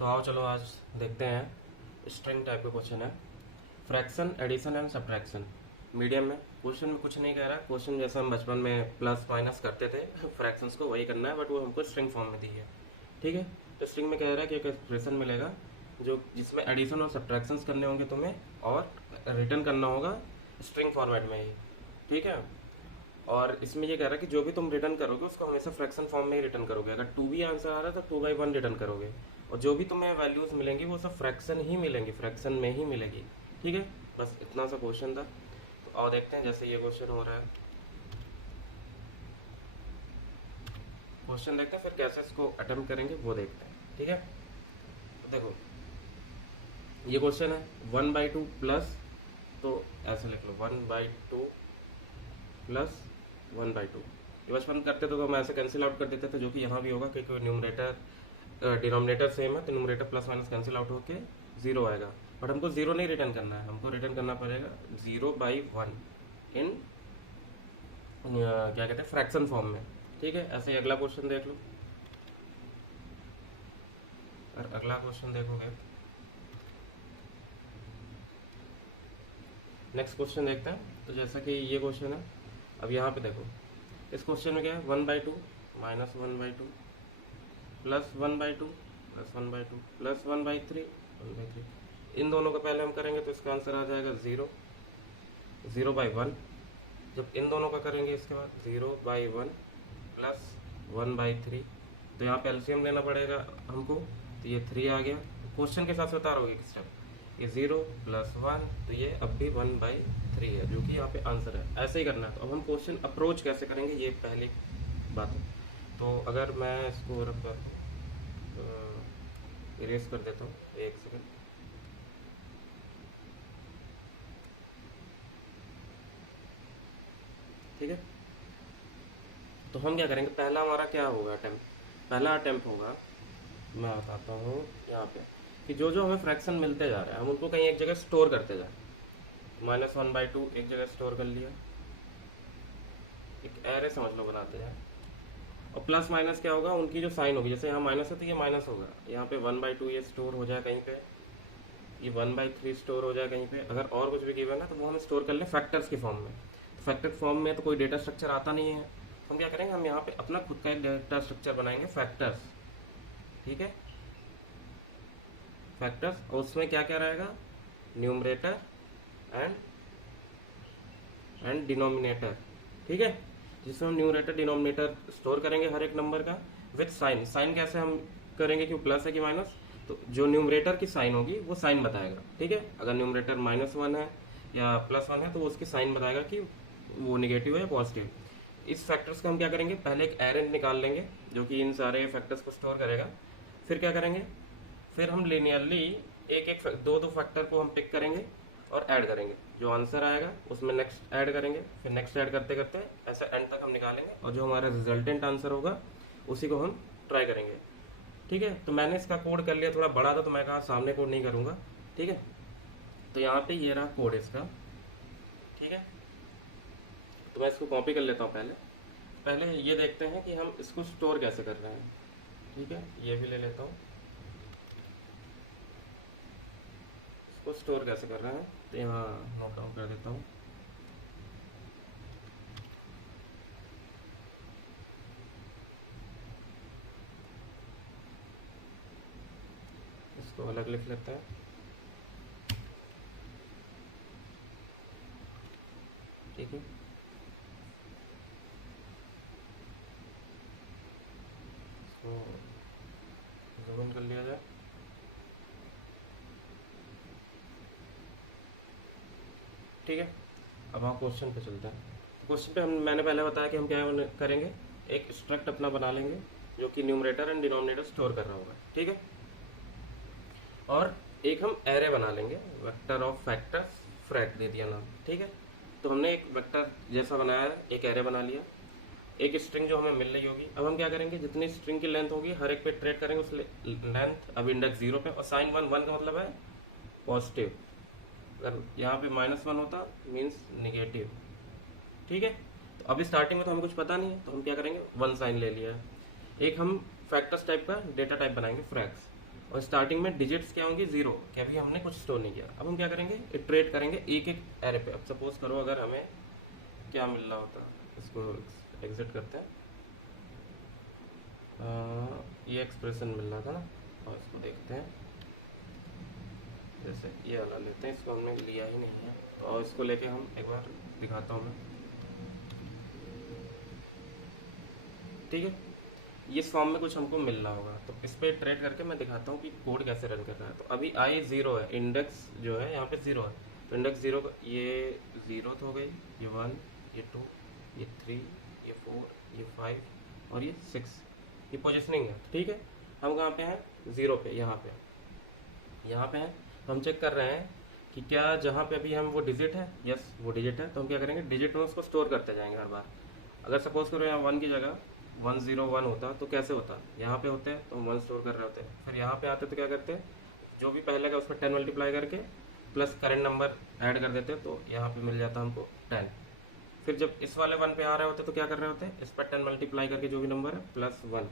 तो आओ चलो आज देखते हैं स्ट्रिंग टाइप का क्वेश्चन है। Fraction, addition and subtraction. Medium में क्वेश्चन में कुछ नहीं कह रहा। क्वेश्चन जैसा हम बचपन में प्लस माइनस करते थे फ्रैक्शंस को वही करना है, बट वो हमको स्ट्रिंग फॉर्म में दी है। ठीक है, तो स्ट्रिंग में कह रहा है कि एक एक्सप्रेशन मिलेगा जो जिसमें एडिशन और सब्ट्रैक्शंस करने होंगे तुम्हें, और रिटर्न करना होगा स्ट्रिंग फॉर्मेट में ही। ठीक है, और इसमें ये कह रहा है कि जो भी तुम रिटर्न करोगे उसको हमेशा फ्रैक्शन फॉर्म में ही रिटर्न करोगे। अगर 2 भी आंसर आ रहा है तो 2/1 रिटर्न करोगे, और जो भी तुम्हें वैल्यूज मिलेंगी वो सब फ्रैक्शन ही मिलेंगी, फ्रैक्शन में ही मिलेगी। ठीक है, बस इतना सा क्वेश्चन था। तो और देखते हैं जैसे ये क्वेश्चन हो रहा है, क्वेश्चन देखते हैं फिर कैसे इसको अटेम्प्ट करेंगे वो देखते हैं। ठीक है, तो देखो ये क्वेश्चन है 1/2 प्लस, तो ऐसे लिख लो 1/2 प्लस 1/2। ये बचपन करते थे तो हम ऐसे कैंसिल आउट कर देते थे, जो कि यहाँ भी होगा क्योंकि न्यूमरेटर डिनोमिनेटर सेम है, तो numerator plus minus cancel out होके 0 आएगा। बट हमको 0 नहीं रिटर्न करना है, हमको रिटर्न करना पड़ेगा 0/1 इन क्या कहते हैं फ्रैक्शन फॉर्म में। ठीक है, ऐसे ही अगला क्वेश्चन देख लो। और अगला क्वेश्चन देखोगे, नेक्स्ट क्वेश्चन देखते हैं। तो जैसा कि ये क्वेश्चन है, अब यहाँ पे देखो इस क्वेश्चन में क्या है 1/2 माइनस 1/2 प्लस 1/2 प्लस 1/2 प्लस 1/3 इन दोनों का पहले हम करेंगे तो इसका आंसर आ जाएगा 0/1। जब इन दोनों का करेंगे इसके बाद 0/1 प्लस 1/3, तो यहाँ पे एलसीएम लेना पड़ेगा हमको, तो ये 3 आ गया। क्वेश्चन के साथ बता रहा होगी किस टाइम, ये 0 + 1, तो ये अब भी 1/3 है, जो कि यहाँ पे आंसर है। ऐसे ही करना है। तो अब हम क्वेश्चन अप्रोच कैसे करेंगे ये पहली बात है। तो अगर मैं इसको रख कर इरेज कर देता हूँ, एक सेकंड। ठीक है, तो हम क्या करेंगे, पहला हमारा क्या होगा अटैम्प्ट, पहला अटैम्प्ट होगा, मैं बताता हूँ यहाँ पे कि जो जो हमें फ्रैक्शन मिलते जा रहे हैं हम उनको कहीं एक जगह स्टोर करते जाए। -1/2 एक जगह स्टोर कर लिया, एक एरे समझ लो बनाते जाए। और प्लस माइनस क्या होगा, उनकी जो साइन होगी, जैसे यहाँ माइनस है तो ये माइनस होगा, यहाँ पे 1/2 ये स्टोर हो जाए कहीं पे, ये 1/3 स्टोर हो जाए कहीं पे। अगर और कुछ भी गिवन है तो वो हम स्टोर कर लें फैक्टर्स की फॉर्म में। तो फैक्टर फॉर्म में तो कोई डेटा स्ट्रक्चर आता नहीं है, तो हम क्या करेंगे, हम यहाँ पे अपना खुद का एक डेटा स्ट्रक्चर बनाएंगे फैक्टर्स। ठीक है, फैक्टर्स, और उसमें क्या क्या रहेगा, न्यूमरेटर एंड डिनोमिनेटर। ठीक है, जिसमें हम न्यूमरेटर डिनोमिनेटर स्टोर करेंगे हर एक नंबर का विथ साइन। साइन कैसे हम करेंगे, कि प्लस है कि माइनस, तो जो न्यूमरेटर की साइन होगी वो साइन बताएगा। ठीक है, अगर न्यूमरेटर -1 है या +1 है तो वो उसकी साइन बताएगा कि वो निगेटिव है या पॉजिटिव। इस फैक्टर्स का हम क्या करेंगे, पहले एक एरे निकाल लेंगे जो कि इन सारे फैक्टर्स को स्टोर करेगा। फिर क्या करेंगे, फिर हम लिनियरली एक एक दो दो फैक्टर को हम पिक करेंगे और ऐड करेंगे, जो आंसर आएगा उसमें नेक्स्ट ऐड करेंगे, फिर नेक्स्ट ऐड करते करते ऐसे एंड तक हम निकालेंगे, और जो हमारा रिजल्टेंट आंसर होगा उसी को हम ट्राई करेंगे। ठीक है, तो मैंने इसका कोड कर लिया, थोड़ा बड़ा था तो मैं कहा सामने कोड नहीं करूँगा। ठीक है, तो यहाँ पे ये रहा कोड इसका। ठीक है, तो मैं इसको कॉपी कर लेता हूँ। पहले पहले ये देखते हैं कि हम इसको स्टोर कैसे कर रहे हैं। ठीक है, ये भी ले लेता हूँ, इसको स्टोर कैसे कर रहे हैं, तो यहाँ नोट डाउन कर देता हूँ। इसको अलग लिख लेते हैं। ठीक है, इसको जूम इन कर लिया जाए। ठीक है, अब हम क्वेश्चन पे चलते हैं। क्वेश्चन पे हम मैंने पहले बताया कि हम क्या करेंगे, एक स्ट्रक्ट अपना बना लेंगे जो कि न्यूमरेटर एंड डिनोमिनेटर स्टोर कर रहा होगा। ठीक है, और एक हम एरे बना लेंगे, वेक्टर ऑफ फैक्टर्स, फ्रैक दे दिया नाम। ठीक है, तो हमने एक वेक्टर जैसा बनाया है, एक एरे बना लिया, एक स्ट्रिंग जो हमें मिल रही होगी। अब हम क्या करेंगे, जितनी स्ट्रिंग की लेंथ होगी हर एक पे ट्रेड करेंगे उस लेंथ। अब इंडेक्स 0 पे, और साइन 1 का मतलब है पॉजिटिव, अगर यहाँ पे -1 होता मीन्स निगेटिव। ठीक है, तो अभी स्टार्टिंग में तो हमें कुछ पता नहीं है, तो हम क्या करेंगे 1 साइन ले लिया है। एक हम फैक्टर्स टाइप का डेटा टाइप बनाएंगे फ्रैक्स। और स्टार्टिंग में डिजिट्स क्या होंगी 0, क्या अभी हमने कुछ स्टोर नहीं किया। अब हम क्या करेंगे, इटरेट करेंगे एक एक एरे पे। अब सपोज करो अगर हमें क्या मिल रहा होता, इसको एग्जिट करते हैं, ये एक्सप्रेशन मिल रहा था ना, और इसको देखते हैं, जैसे ये वाला लेते हैं, इसको हमने लिया ही नहीं है, और इसको लेके हम एक बार दिखाता हूँ मैं, ठीक है। ये फॉर्म में कुछ हमको मिल रहा होगा, तो इस पर ट्रेड करके मैं दिखाता हूँ कि कोड कैसे रन कर रहा है। तो अभी आई 0 है, इंडेक्स जो है यहाँ पे 0 है, तो इंडेक्स 0 ये 0 हो गई, ये 1, ये 2, ये 3, ये 4, ये 5 और ये 6, ये पोजिशनिंग है, ठीक है। हम कहाँ पे हैं, 0 पे, यहाँ पे हैं। हम चेक कर रहे हैं कि क्या जहाँ पे अभी हम वो डिजिट है, यस वो डिजिट है, तो हम क्या करेंगे, डिजिट में उसको स्टोर करते जाएंगे हर बार। अगर सपोज करो यहाँ 1 की जगह 101 होता तो कैसे होता, यहाँ पे होते हैं तो हम 1 स्टोर कर रहे होते हैं, फिर यहाँ पे आते तो क्या करते हैं, जो भी पहले का उस पर 10 मल्टीप्लाई करके प्लस करेंट नंबर ऐड कर देते, तो यहाँ पे मिल जाता हमको 10। फिर जब इस वाले 1 पे आ रहे होते तो क्या कर रहे होते हैं, इस पर 10 मल्टीप्लाई करके जो भी नंबर है प्लस 1,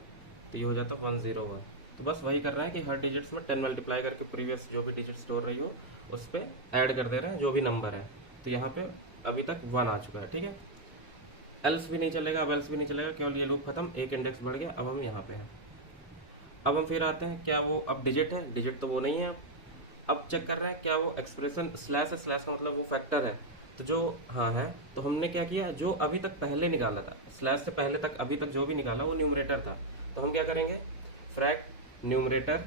तो ये हो जाता 101। तो बस वही कर रहे हैं कि हर डिजिट्स में 10 मल्टीप्लाई करके प्रीवियस जो भी डिजिट स्टोर रही हो उस पर ऐड कर दे रहे हैं जो भी नंबर है। तो यहाँ पे अभी तक 1 आ चुका है, ठीक है। एल्स भी नहीं चलेगा, अब एल्स भी नहीं चलेगा, केवल ये लूप खत्म, एक इंडेक्स बढ़ गया, अब हम यहाँ पे हैं। अब हम फिर आते हैं, क्या वो अब डिजिट है, डिजिट तो वो नहीं है। अब चेक कर रहे हैं क्या वो एक्सप्रेशन स्लैश है, स्लैश का मतलब वो फैक्टर है, तो जो हाँ है, तो हमने क्या किया, जो अभी तक पहले निकाला था, स्लैश से पहले तक अभी तक जो भी निकाला वो न्यूमरेटर था, तो हम क्या करेंगे, फ्रैक्ट न्यूमरेटर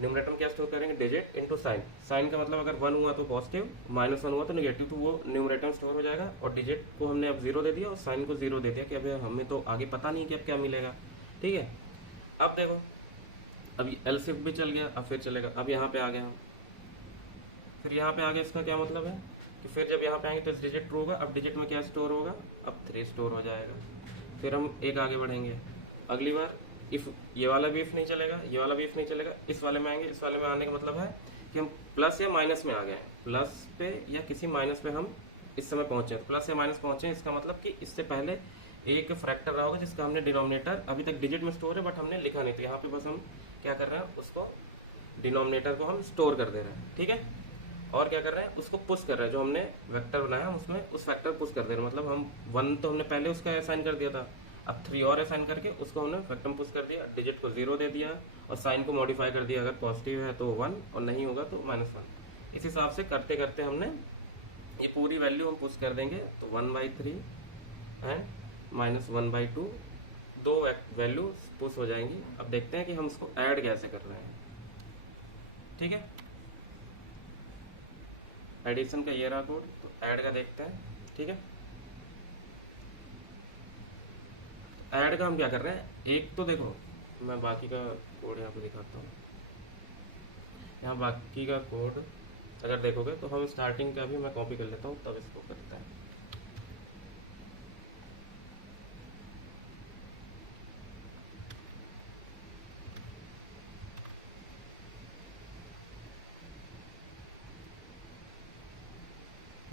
में क्या स्टोर करेंगे, डिजिट इनटू साइन। साइन का मतलब अगर 1 हुआ तो पॉजिटिव, -1 हुआ तो नेगेटिव, तो वो न्यूमरेटर में स्टोर हो जाएगा। और डिजिट को हमने अब 0 दे दिया और साइन को 0 दे दिया कि अब हमें तो आगे पता नहीं कि अब क्या मिलेगा, ठीक है। अब देखो, अब एलसीफ भी चल गया, अब फिर चलेगा, अब यहाँ पे आ गए हम, फिर यहाँ पे आ गए, इसका क्या मतलब है कि फिर जब यहाँ पे आएंगे तो इस डिजिट ट्रू होगा, अब डिजिट में क्या स्टोर होगा, अब 3 स्टोर हो जाएगा। फिर हम एक आगे बढ़ेंगे, अगली बार इफ ये वाला भी इफ नहीं चलेगा, ये वाला भी इफ नहीं चलेगा, इस वाले में आएंगे, इस वाले में आने का मतलब है कि हम प्लस या माइनस में आ गए, प्लस पे या किसी माइनस पे हम इस समय पहुंचे, तो प्लस या माइनस पहुंचे, इसका मतलब कि इससे पहले एक फैक्टर रहा होगा जिसका हमने डिनोमिनेटर अभी तक डिजिट में स्टोर है बट हमने लिखा नहीं, तो यहाँ पे बस हम क्या कर रहे हैं, उसको डिनोमिनेटर को हम स्टोर कर दे रहे हैं, ठीक है। और क्या कर रहे हैं, उसको पुश कर रहे हैं, जो हमने वेक्टर बनाया उसमें उस फैक्टर पुश कर दे रहे हैं, मतलब हम 1 तो हमने पहले उसका असाइन कर दिया था, अब 3 और असाइन करके उसको हमने फैक्टर पुश कर दिया, डिजिट को 0 दे दिया और साइन को मॉडिफाई कर दिया, अगर पॉजिटिव है तो 1 और नहीं होगा तो -1। इस हिसाब से करते करते हमने ये पूरी वैल्यू हम पुश कर देंगे, तो 1/3 एंड -1/2 दो वैल्यू पुश हो जाएंगी। अब देखते हैं कि हम उसको ऐड कैसे कर रहे हैं, ठीक है। एडिशन का ये रहा कोड, तो ऐड का देखते हैं, ठीक है। ऐड का हम क्या कर रहे हैं, एक तो देखो मैं बाकी का कोड यहाँ पे दिखाता हूँ, यहाँ बाकी का कोड अगर देखोगे तो हम स्टार्टिंग का भी मैं कॉपी कर लेता हूँ तब इसको करता है।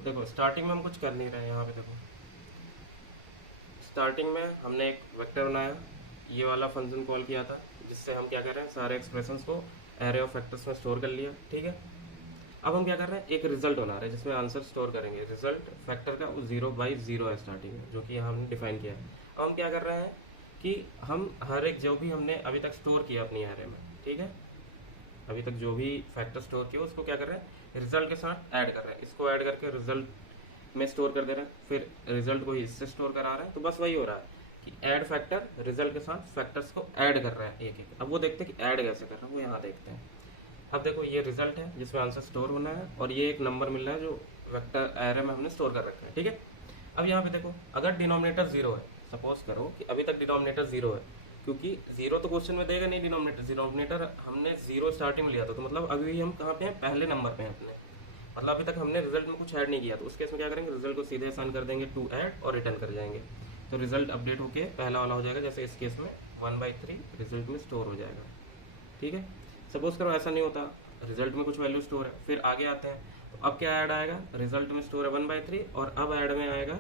देखो स्टार्टिंग में हम कुछ कर नहीं रहे हैं, यहाँ पे देखो स्टार्टिंग में हमने एक वेक्टर बनाया, ये वाला फंक्शन कॉल किया था जिससे हम क्या कर रहे हैं, सारे एक्सप्रेशंस को एरे ऑफ फैक्टर्स में स्टोर कर लिया, ठीक है। अब हम क्या कर रहे हैं, एक रिजल्ट बना रहे हैं जिसमें आंसर स्टोर करेंगे, रिजल्ट फैक्टर का 0/0 है स्टार्टिंग में, जो कि यहाँ हमने डिफाइन किया है। अब हम क्या कर रहे हैं कि हम हर एक जो भी हमने अभी तक स्टोर किया अपनी एरे में, ठीक है, अभी तक जो भी फैक्टर स्टोर किया उसको क्या कर रहे हैं, रिजल्ट के साथ ऐड कर रहे हैं, इसको ऐड करके रिजल्ट में स्टोर कर दे रहे हैं, फिर रिजल्ट को ही इससे स्टोर करा रहे हैं। तो बस वही हो रहा है कि ऐड फैक्टर रिजल्ट के साथ फैक्टर्स को ऐड कर रहा है एक एक। अब वो देखते हैं कि ऐड कैसे कर रहा है, वो यहाँ देखते हैं। अब देखो ये रिजल्ट है जिसमें आंसर स्टोर होना है और ये एक नंबर मिल रहा है जो वेक्टर एरे में हमने स्टोर कर रखा है, ठीक है। अब यहाँ पे देखो अगर डिनोमिनेटर 0 है, सपोज करो कि अभी तक डिनोमिनेटर 0 है, क्योंकि 0 तो क्वेश्चन में देगा नहीं, डिनोमिनेटर हमने 0 स्टार्टिंग में लिया था, तो मतलब अभी हम कहाँ पे हैं, पहले नंबर पे हैं अपने, मतलब अभी तक हमने रिजल्ट में कुछ ऐड नहीं किया, तो उस केस में क्या करेंगे, रिजल्ट को सीधे असाइन कर देंगे टू ऐड और रिटर्न कर जाएंगे, तो रिजल्ट अपडेट होके पहला वाला हो जाएगा, जैसे इस केस में 1/3 रिजल्ट में स्टोर हो जाएगा, ठीक है। सपोज करो ऐसा नहीं होता, रिजल्ट में कुछ वैल्यू स्टोर है, फिर आगे आते हैं, तो अब क्या ऐड आएगा, रिजल्ट में स्टोर है 1/3 और अब ऐड में आएगा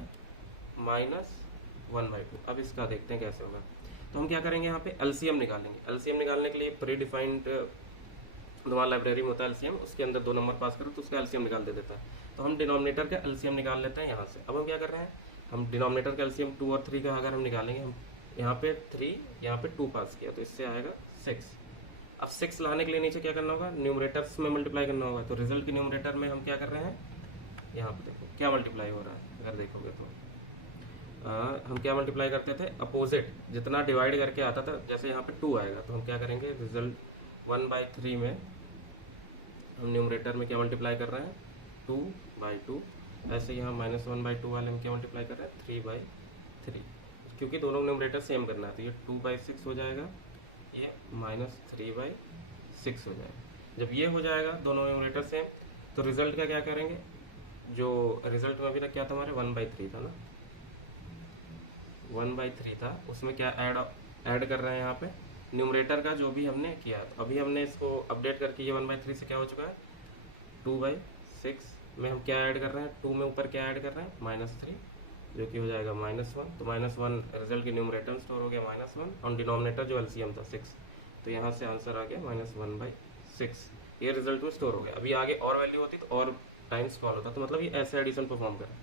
-1/2। अब इसका देखते हैं कैसे होगा। तो हम क्या करेंगे, यहाँ पे एलसीएम निकालेंगे। एलसीएम निकालने के लिए प्री डिफाइंड तुम्हारा लाइब्रेरी में होता है एलसीएम, उसके अंदर 2 नंबर पास करो तो उसका एलसीएम निकाल दे देता है। तो हम डिनोमिनेटर का एलसीएम निकाल लेते हैं यहाँ से। अब हम क्या कर रहे हैं, हम डिनोमिनेटर का एलसीएम 2 और 3 का अगर हम निकालेंगे, हम यहाँ पे 3 यहाँ पे 2 पास किया तो इससे आएगा 6। अब 6 लाने के लिए नीचे क्या करना होगा, न्यूमरेटर्स में मल्टीप्लाई करना होगा। तो रिजल्ट के न्यूमरेटर में हम क्या कर रहे हैं, यहाँ पे देखो क्या मल्टीप्लाई हो रहा है, अगर देखोगे तो हम क्या मल्टीप्लाई करते थे, अपोजिट जितना डिवाइड करके आता था, जैसे यहाँ पे 2 आएगा तो हम क्या करेंगे, रिजल्ट 1/3 में हम न्यूमरेटर में क्या मल्टीप्लाई कर रहे हैं, 2/2। ऐसे यहाँ -1/2 वाले में क्या मल्टीप्लाई कर रहे हैं, 3/3। क्योंकि दोनों न्यूमरेटर सेम करना है तो ये 2/6 हो जाएगा, ये -3/6 हो जाएगा। जब ये हो जाएगा दोनों न्यूमरेटर सेम, तो रिजल्ट का क्या करेंगे, जो रिजल्ट में अभी तक क्या था हमारे 1/3 था ना, 1/3 था, उसमें क्या ऐड कर रहे हैं यहाँ पे न्यूमरेटर का जो भी हमने किया। तो अभी हमने इसको अपडेट करके ये 1/3 से क्या हो चुका है, 2/6 में हम क्या ऐड कर रहे हैं, 2 में ऊपर क्या ऐड कर रहे हैं, -3, जो कि हो जाएगा -1। तो -1 रिजल्ट के न्यूमरेटर स्टोर हो गया -1, और डिनोमिनेटर जो एलसीएम था 6, तो यहाँ से आंसर आ गया -1/6। ये रिजल्ट में स्टोर हो गया। अभी आगे और वैल्यू होती तो और टाइम्स कॉल होता, तो मतलब ये ऐसे एडिशन परफॉर्म करें।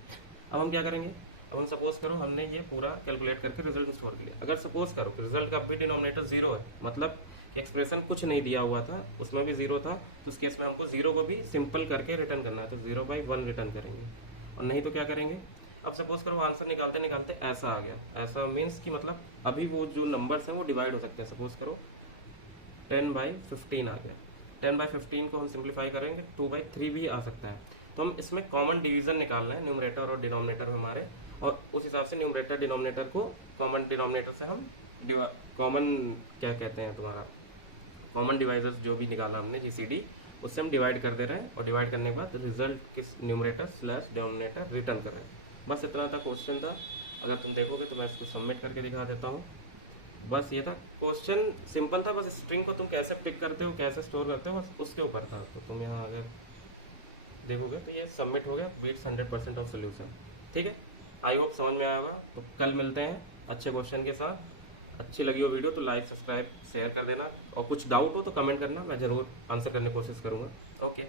अब हम क्या करेंगे, अब हम सपोज करो हमने ये पूरा कैलकुलेट करके रिजल्ट में स्टोर कर लिया। अगर सपोज करो कि रिजल्ट का भी डिनोमिनेटर 0 है, मतलब एक्सप्रेशन कुछ नहीं दिया हुआ था, उसमें भी 0 था, तो उस केस में हमको 0 को भी सिंपल करके रिटर्न करना है, तो 0/1 रिटर्न करेंगे। और नहीं तो क्या करेंगे, अब सपोज करो आंसर निकालते निकालते ऐसा आ गया, ऐसा मीन्स कि मतलब अभी वो जो नंबर्स हैं वो डिवाइड हो सकते हैं। सपोज करो 10/15 आ गया, 10/15 को हम सिंप्लीफाई करेंगे 2/3 भी आ सकता है। तो हम इसमें कॉमन डिवीजन निकालना है न्यूमरेटर और डिनोमिनेटर में हमारे, और उस हिसाब से न्यूमरेटर डिनोमिनेटर को कॉमन डिनोमिनेटर से हम कॉमन क्या कहते हैं तुम्हारा, कॉमन डिवाइजर्स जो भी निकाला हमने जीसीडी, उससे हम डिवाइड कर दे रहे हैं, और डिवाइड करने के बाद रिजल्ट किस न्यूमरेटर / डिनोमिनेटर रिटर्न कर रहे हैं। बस इतना था क्वेश्चन था। अगर तुम देखोगे तो मैं इसको सबमिट करके दिखा देता हूँ। बस ये था क्वेश्चन, सिंपल था, बस स्ट्रिंग को तुम कैसे पिक करते हो, कैसे स्टोर करते हो, बस उसके ऊपर था। तो तुम यहाँ अगर देखोगे तो ये सबमिट हो गया, बीट्स 100% ऑफ सोल्यूशन। ठीक है, आई होप समझ में आया होगा। तो कल मिलते हैं अच्छे क्वेश्चन के साथ। अच्छी लगी हो वीडियो तो लाइक सब्सक्राइब शेयर कर देना, और कुछ डाउट हो तो कमेंट करना, मैं ज़रूर आंसर करने की कोशिश करूँगा। ओके।